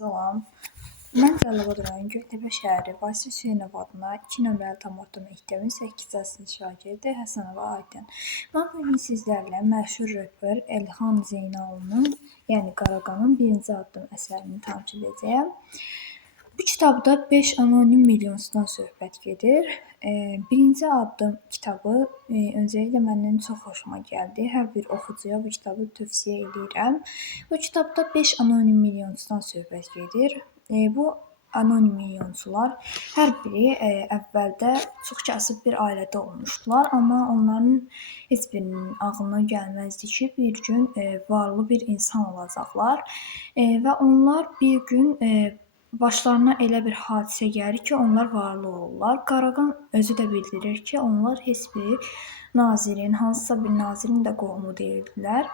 Salam. Mən Cəlilabad rayon Gültepe şəhəri Vasif Hüseynov adına 2 nömrəli tam orta məktəbin 8-ci sinif şagirdi Həsənova Aydən. Mən bugün sizlərlə məşhur rəper Elxan Zeynalının, yəni Qaraqanın birinci addım əsərini tanış edəcəyəm. Bu kitabda 5 anonim milyonçudan söhbət gedir. Birinci addım kitabı öncəliklə məndən çox xoşuma gəldi. Hər bir oxucuya bu kitabı tövsiyə edirəm. Bu kitabda 5 anonim milyonçudan söhbət gedir. Bu anonim milyonçular hər biri əvvəldə çox kasıb bir ailədə olmuşdular, amma onların heç birinin ağlına gəlməzdi ki, bir gün varlı bir insan olacaqlar və onlar bir gün başlarına elə bir hadisə gəlir ki, onlar varlı olurlar. Qaraqan özü də bildirir ki, onlar heç bir nazirin, hansısa bir nazirin də qohumu deyildilər.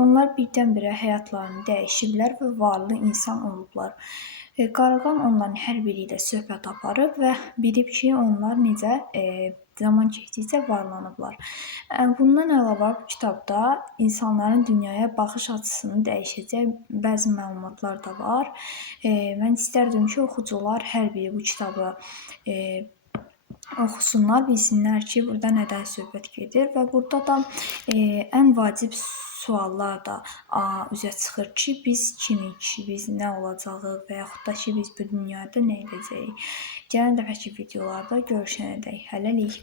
Onlar birdən-birə həyatlarını dəyişiblər və varlı insan olublar. Qaraqan onların hər biri ilə söhbət aparıb və bilib ki, onlar necə zaman keçdikcə varlanıblar. Bundan əlavə bu kitabda insanların dünyaya baxış açısını dəyişəcək bəzi məlumatlar da var. Mən istərdim ki, oxucular hər biri bu kitabı oxusunlar, bilsinlər ki, burada nədən söhbət gedir və burada da ən vacib suallar da üzə çıxır ki, biz kimik, biz nə olacağıq və yaxud da ki, biz bu dünyada nə edəcəyik. Gələn dəfəki videolarda görüşənədək hələlik.